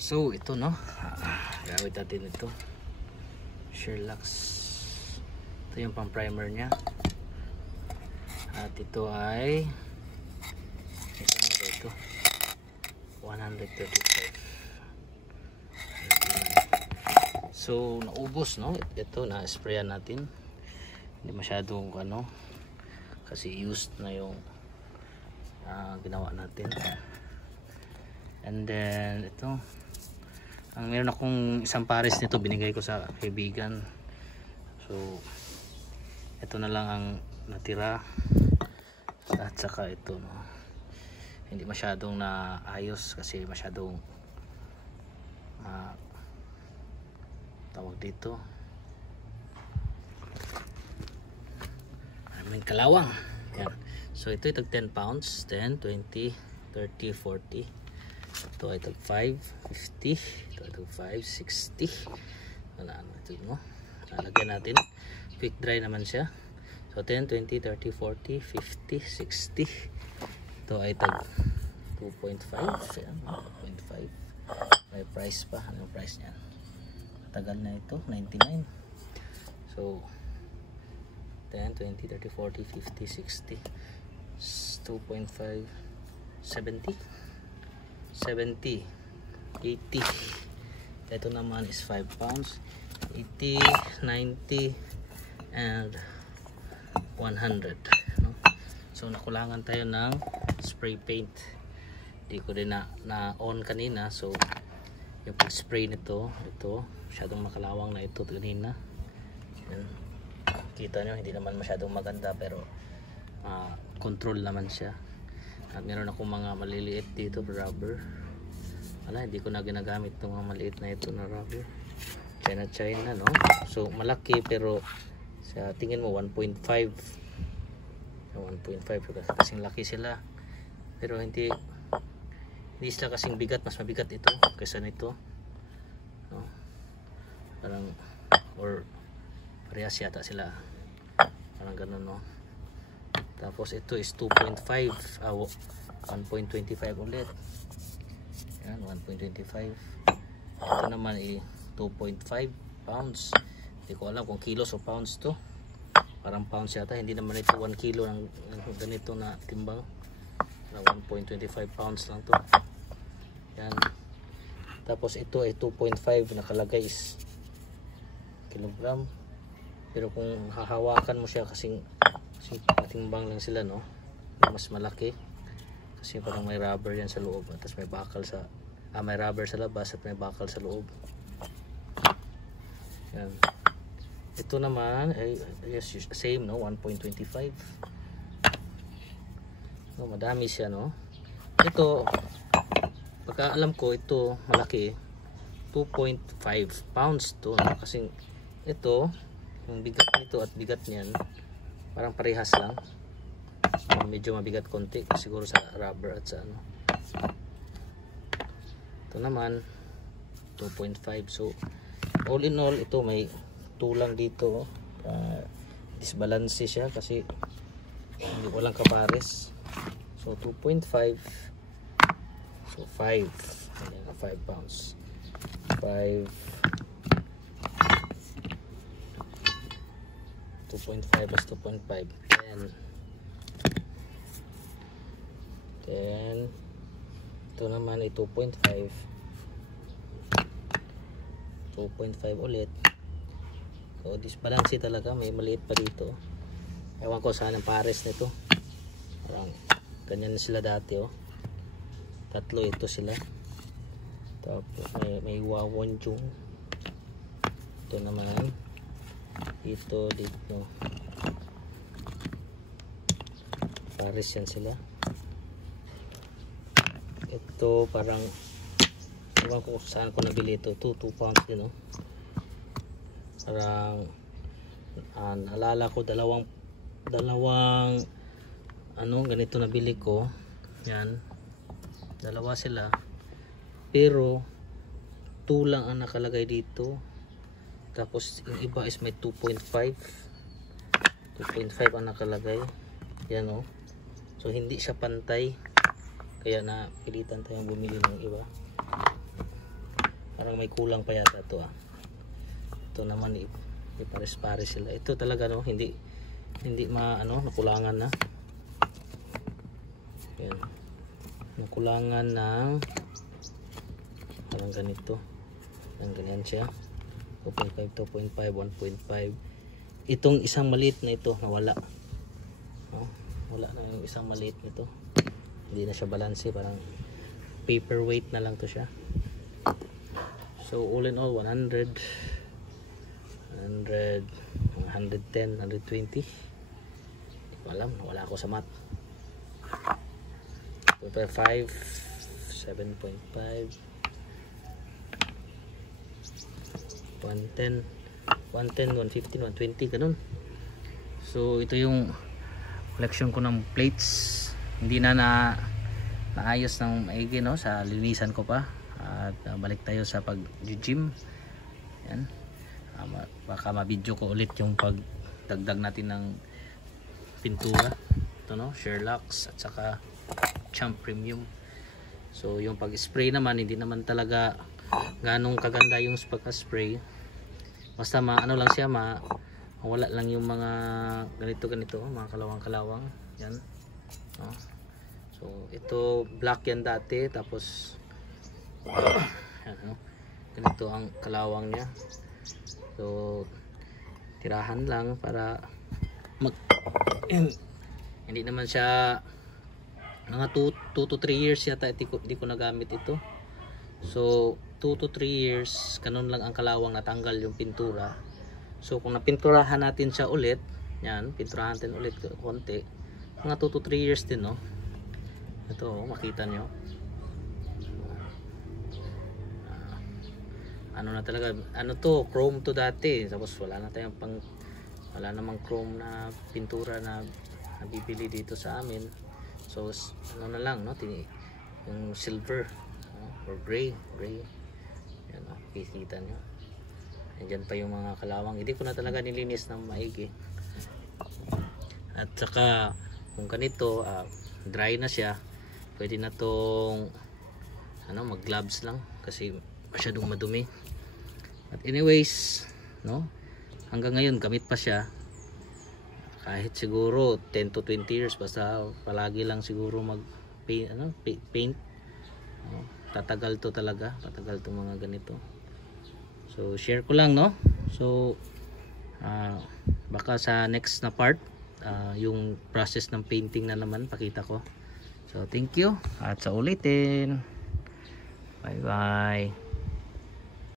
So ito no, gamit natin ito Sherlock. Ito yung pang primer nya, at ito ay ito 135. So naubos no, ito na sprayan natin, hindi masyadong ano kasi used na yung ginawa natin. And then ito, meron akong isang pares nito, binigay ko sa kaibigan. So ito na lang ang natira, at saka ito no, hindi masyadong naayos kasi masyadong tawag dito, maraming kalawang yan. So ito tag 10 pounds, 10, 20, 30, 40. Ito ay tag 5, 50. Ito ay tag 5, 60. Wala na ito mo. Lalagyan natin. Quick dry naman siya. So 10, 20, 30, 40, 50, 60. Ito ay tag 2.5. Yan, 2.5. May price pa. Anong price niyan? Tagal na ito, 99. So 10, 20, 30, 40, 50, 60. 2.5, 70. 70, 80. Ito naman is 5 pounds. 80, 90, and 100 no? So nakulangan tayo ng spray paint. Hindi ko din na on kanina, so yung pag spray nito, ito masyadong makalawang na ito kanina. Yan. Kita nyo, hindi naman masyadong maganda, pero control naman siya. At meron akong mga maliliit dito rubber. Wala, hindi ko na ginagamit itong mga maliit na ito na rubber. China no. So malaki, pero sa tingin mo 1.5 kasing laki sila, pero hindi sila kasing bigat. Mas mabigat ito kaysa nito no? Parang, or parehas yata sila, parang ganun no. Tapos ito is 2.5, 1.25 ulit. Yan, 1.25. Ito naman ay 2.5 pounds. Hindi ko alam kung kilos o pounds to. Parang pounds yata. Hindi naman ito 1 kilo ng ganito na timbang. Na 1.25 pounds lang to. Yan. Tapos ito ay 2.5, nakalagay is kilogram. Pero kung hahawakan mo siya, kasing timbang lang sila no, mas malaki kasi parang may rubber yan sa loob, at may bakal sa may rubber sa labas at may bakal sa loob. Yan. Ito naman ay yes, same no, 1.25. No, madami siya no. Ito pagka alam ko ito malaki, 2.5 pounds to no? Kasi ito yung bigat nito at bigat niyan parang parehas lang. Medyo mabigat konti siguro sa rubber at sa ano. Ito naman 2.5. So all in all, ito may tulang dito. Disbalance siya kasi hindi, walang kapares. So 2.5. So 5. Ayan, 5 pounds. 5. 2.5 plus 2.5, 10. Ito naman ay 2.5. 2.5 ulit. So disbalance talaga, may maliit pa dito. Ewan ko saan ang pares nito. Parang ganyan na sila dati oh. Tatlo ito sila. Tapos may wawonjong. Ito naman dito pares yan sila. Ito parang ewan ko saan ko nabili ito. 2 pounds din oh. Parang naalala ko dalawang ano ganito nabili ko. Yan, dalawa sila, pero 2 lang ang nakalagay dito. Tapos yung iba is may 2.5 ang nakalagay. Yan o. So hindi siya pantay, kaya napilitan tayong bumili ng iba. parang may kulang pa yata to ito naman ipares-pares sila. Ito talaga no, hindi nakulangan na. Yan. Nakulangan ng parang ganito. Ganyan siya. 2.5, 2.5, 1.5. Itong isang maliit na ito nawala. No? Wala na yung isang maliit nito. Hindi na siya balanse, parang paperweight na lang to siya. So all in all 100, 110, 120. Hindi ko alam, wala ako sa math. 2.5, 7.5, 110, 115, 120, ganun. So ito yung collection ko ng plates. Hindi na naayos ng maigi, no? Sa linisan ko pa. At balik tayo sa pag-gym. Yan. Baka ma-video ko ulit yung pagdagdag natin ng pintura. Ito, no? Sherlock's at saka Champ Premium. So yung pag-spray naman, hindi naman talaga ganong kaganda yung pag-spray. Basta ano lang siya, wala lang yung mga ganito, mga kalawang-kalawang. Yan. No? So ito black yan dati, tapos ganito ang kalawang niya. So tirahan lang para hindi naman siya, mga 2 to 3 years yata di ko nagamit ito. So 2 to 3 years ganun lang ang kalawang, natanggal yung pintura. So kung napinturahan natin siya ulit, yan, pinturahan natin ulit konti, mga 2 to 3 years din, no? Ito, makita nyo. Ano na talaga, ano to, chrome to dati. Tapos wala namang chrome na pintura na nabibili dito sa amin. So ano na lang, no? Yung silver, or gray. Yan, kita nyo. Diyan pa yung mga kalawang. Hindi ko na talaga nilinis ng maigi. At saka kung ganito, dry na siya, pwede na tong mag gloves lang kasi masyadong madumi. But anyways, no, hanggang ngayon gamit pa siya. Kahit siguro 10 to 20 years, basta palagi lang siguro mag paint, no? Tatagal to talaga, tatagal to mga ganito. So share ko lang, no? So baka sa next na part, yung process ng painting na naman pakita ko. So thank you at sa ulitin. Bye bye.